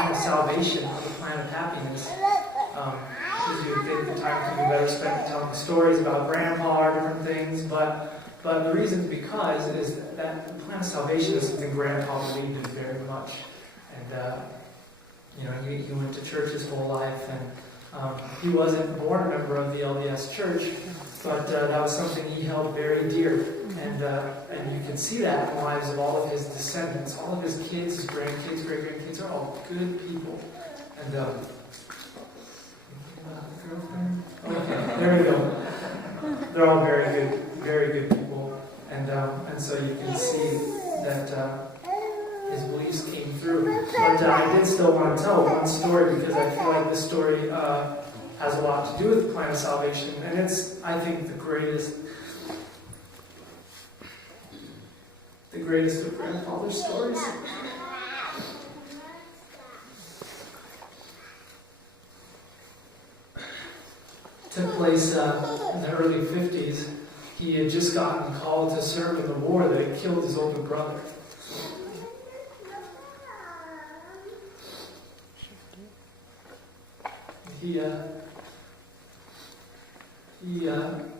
plan of salvation or the plan of happiness. Because you would think the time could be better spent telling stories about Grandpa or different things, but the reason because is that the plan of salvation is something Grandpa believed in very much. And he went to church his whole life, and he wasn't born a member of the LDS church, but that was something he held very dear. And you can see that in the lives of all of his descendants. All of his kids, his grandkids, great-grandkids are all good people. And girlfriend? Okay, there we go. They're all very good people. And so you can see that his beliefs came through. But I did still want to tell one story because I feel like this story has a lot to do with the plan of salvation. And it's, I think, the greatest of grandfather's stories. Took place in the early 50s. He had just gotten called to serve in the war that had killed his older brother.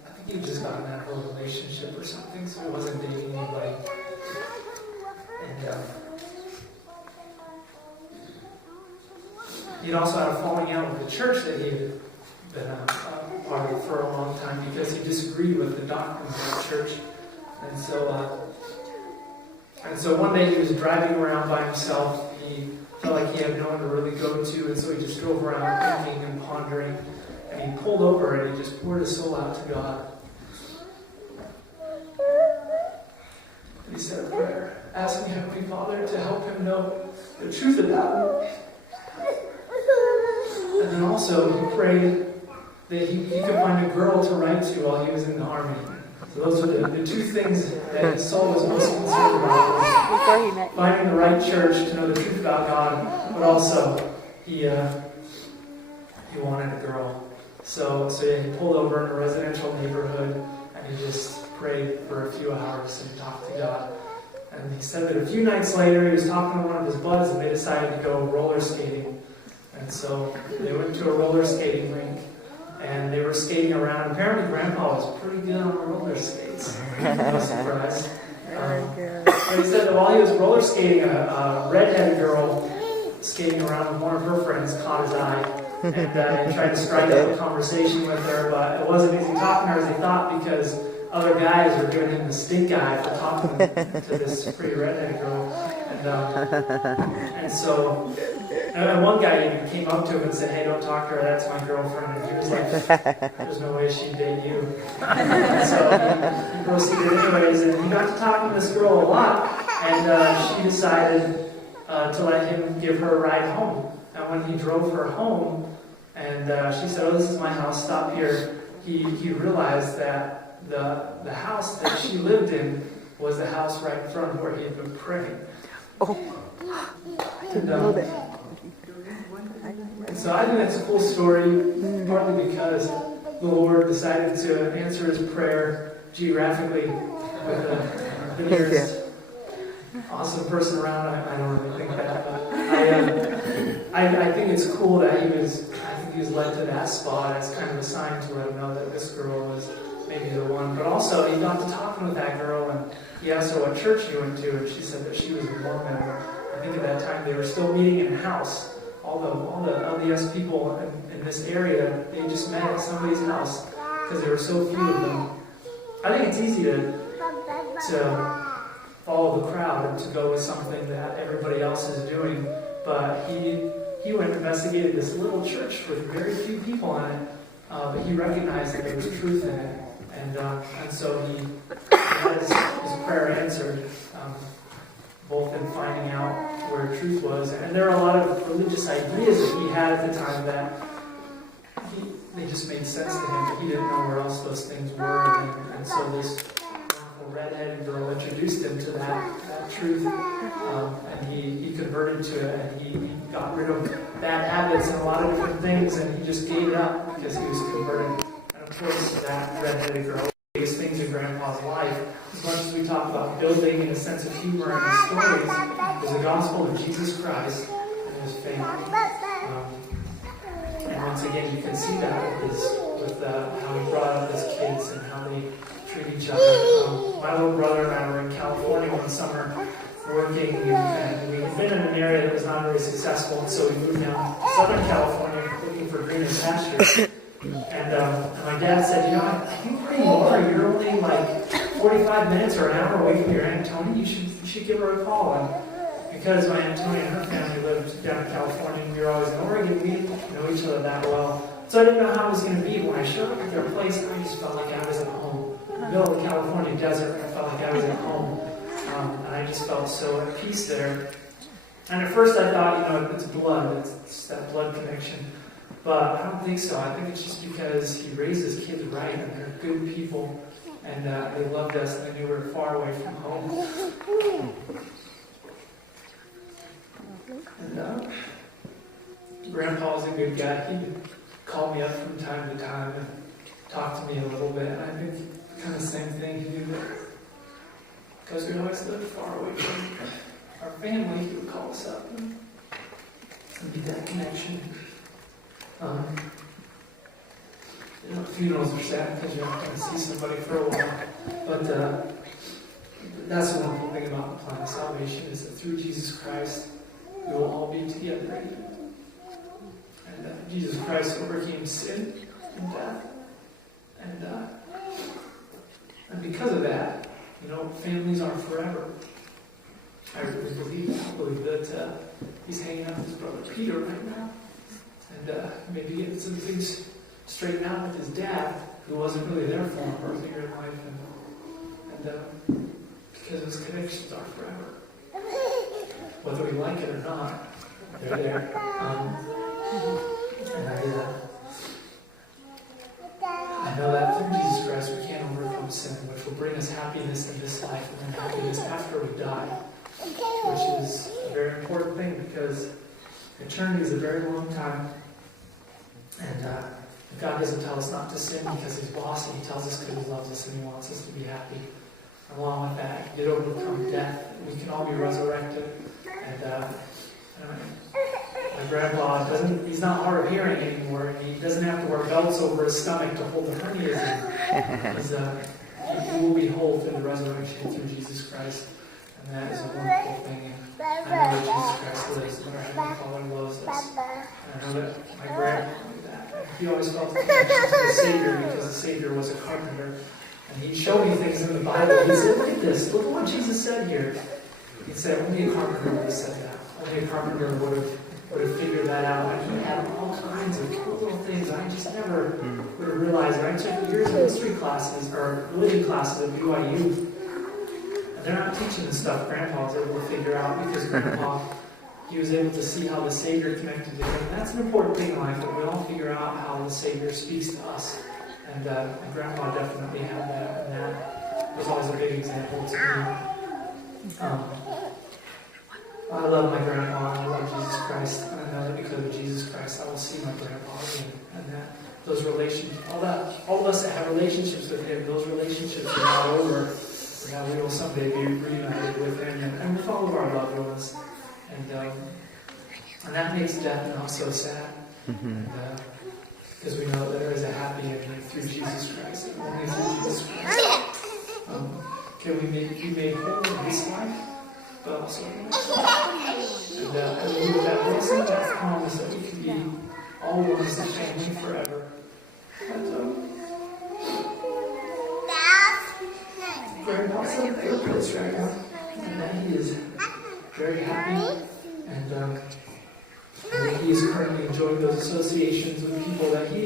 I think he just got in a relationship or something, so he wasn't dating anybody. And he'd also had a falling out with the church that he had been a part of for a long time because he disagreed with the doctrines of the church. And so one day he was driving around by himself. He felt like he had no one to really go to, and so he just drove around thinking and pondering. And he pulled over and he just poured his soul out to God. And he said a prayer, asking Heavenly Father to help him know the truth about him. And then also he prayed that he could find a girl to write to while he was in the army. So those are the two things that his soul was most concerned about. Finding the right church to know the truth about God, but also he wanted a girl. So yeah, he pulled over in a residential neighborhood and he just prayed for a few hours and talked to God. And he said that a few nights later he was talking to one of his buds and they decided to go roller skating. And so they went to a roller skating rink and they were skating around. Apparently Grandpa was pretty good on roller skates. No surprise. But he said that while he was roller skating, a redheaded girl skating around with one of her friends caught his eye. And he tried to strike up a conversation with her, but it wasn't easy talking to her as he thought because other guys were giving him the stink eye for talking to this pretty redheaded girl. And one guy even came up to him and said, "Hey, don't talk to her, that's my girlfriend." And he was like, "There's no way she'd date you." And so he proceeded anyways, and he got to talking to this girl a lot, and she decided to let him give her a ride home. And when he drove her home, and she said, "Oh, this is my house, stop here," he realized that the house that she lived in was the house right in front of where he had been praying. Oh, I didn't know that. And so I think that's a cool story, partly because the Lord decided to answer his prayer geographically with the nearest awesome person around. I don't really think that, but I think it's cool that he was led to that spot as kind of a sign to let him know that this girl was maybe the one. But also, he got to talking with that girl, and he asked her what church she went to, and she said that she was a Mormon. I think at that time they were still meeting in a house. All the LDS people in this area, they just met at somebody's house because there were so few of them. I think it's easy to follow the crowd and to go with something that everybody else is doing, but he went and investigated this little church with very few people in it, but he recognized that there was truth in it, and so he had his prayer answered, both in finding out where truth was, and there are a lot of religious ideas that he had at the time that they just made sense to him, but he didn't know where else those things were, and so this redheaded girl introduced him to that truth, and he converted to it, and he got rid of bad habits and a lot of different things, and he just gave it up because he was converted. And of course, that redheaded girl, the biggest things in Grandpa's life, as much as we talk about building and a sense of humor in the stories, is the gospel of Jesus Christ, and to his family. And once again, you can see that with how he brought up his kids and how they treat each other. My little brother and I were in California one summer working, and we had been in an area that was not very successful, and so we moved down to Southern California looking for greener pastures. And my dad said, I think where you are, you're only like 45 minutes or an hour away from your Aunt Tony. You should give her a call. And because my Aunt Tony and her family lived down in California, and we were always in Oregon, we didn't know each other that well. So I didn't know how it was going to be. When I showed up at their place, I just felt like I was at home. In the middle of the California desert, I felt like I was at home. And I just felt so at peace there. And at first I thought, it's blood. It's that blood connection. But I don't think so. I think it's just because he raised his kids right, and they're good people, and they loved us, and they knew we were far away from home. And Grandpa was a good guy. He'd call me up from time to time and talk to me a little bit. And I think kind of the same thing. He knew that because we always lived far away from our family, he would call us up and be that connection. Funerals are sad because you're not going to see somebody for a while. But that's the wonderful thing about the plan of salvation is that through Jesus Christ, we will all be together again. And Jesus Christ overcame sin and death. And because of that, families are forever. I really believe that. I believe that he's hanging out with his brother Peter right now. And maybe getting some things straightened out with his dad, who wasn't really there for him earlier in life. And because his connections are forever. Whether we like it or not, they're there. I know that through Jesus Christ we can't overcome sin, which will bring us happiness in this life and then happiness after we die, which is a very important thing because eternity is a very long time. And God doesn't tell us not to sin because he's bossy. He tells us because he loves us and he wants us to be happy. Along with that, he did overcome death. We can all be resurrected. And my grandpa he's not hard of hearing anymore. And he doesn't have to wear belts over his stomach to hold the hernias in. He will be whole through the resurrection through Jesus Christ. And that is a wonderful thing. And I know that Jesus Christ lives and our Heavenly Father loves us. And I know that my grandpa knew that. He always felt the connection to the Savior because the Savior was a carpenter. And he'd show me things in the Bible. He said, look at this. Look at what Jesus said here. He said, only a carpenter would have said that. Only a carpenter would have figured that out. And he had all kinds of little things I just never would have realized. I took years of history classes or religion classes at BYU. And they're not teaching the stuff Grandpa was able to figure out because Grandpa, he was able to see how the Savior connected to him. And that's an important thing in life, that we all figure out how the Savior speaks to us. And Grandpa definitely had that, and that was always a big example to me. I love my grandpa, and I love Jesus Christ, and I know that because of Jesus Christ, I will see my grandpa again. And that those relationships, all of us that have relationships with him, those relationships are not over. We will someday be reunited with him and with all of our loved ones. And that makes death not so sad. Because we know that there is a happy ending through Jesus Christ. And only through Jesus Christ can we be made whole in this life, but also in the next life. And we with that blessing, that promise that we can be all one as a family forever. Grandpa's in a good place right now, and that he is very happy, and he is currently enjoying those associations with people that he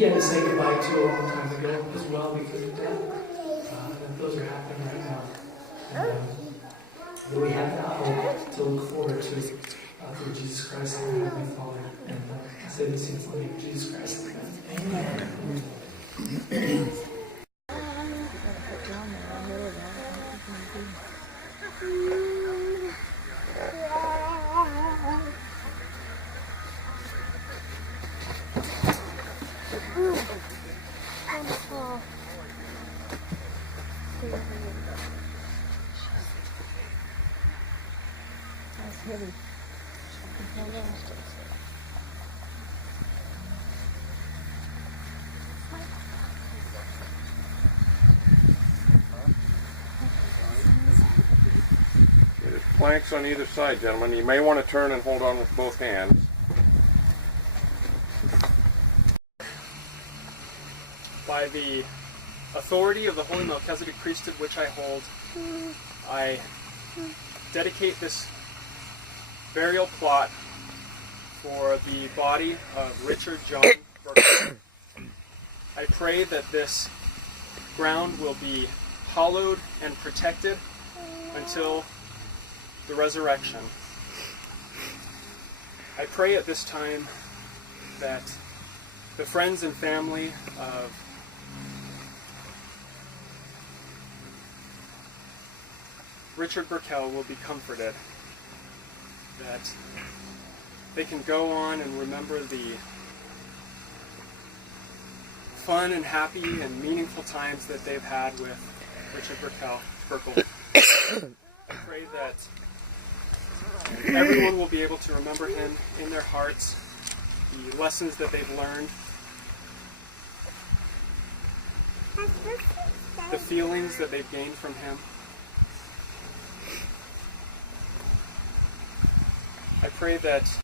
had to say goodbye to a long time ago as well because of death. And those are happening right now. And we have that hope to look forward to through Jesus Christ and our Heavenly Father. And I say this in the name of Jesus Christ. Amen. Amen. That's heavy. There's planks on either side, gentlemen. You may want to turn and hold on with both hands. By the authority of the Holy Melchizedek priesthood which I hold, I dedicate this burial plot for the body of Richard John Burke. I pray that this ground will be hallowed and protected until the resurrection. I pray at this time that the friends and family of Richard Burkell will be comforted, that they can go on and remember the fun and happy and meaningful times that they've had with Richard Burkell. I pray that everyone will be able to remember him in their hearts, the lessons that they've learned, the feelings that they've gained from him. I pray that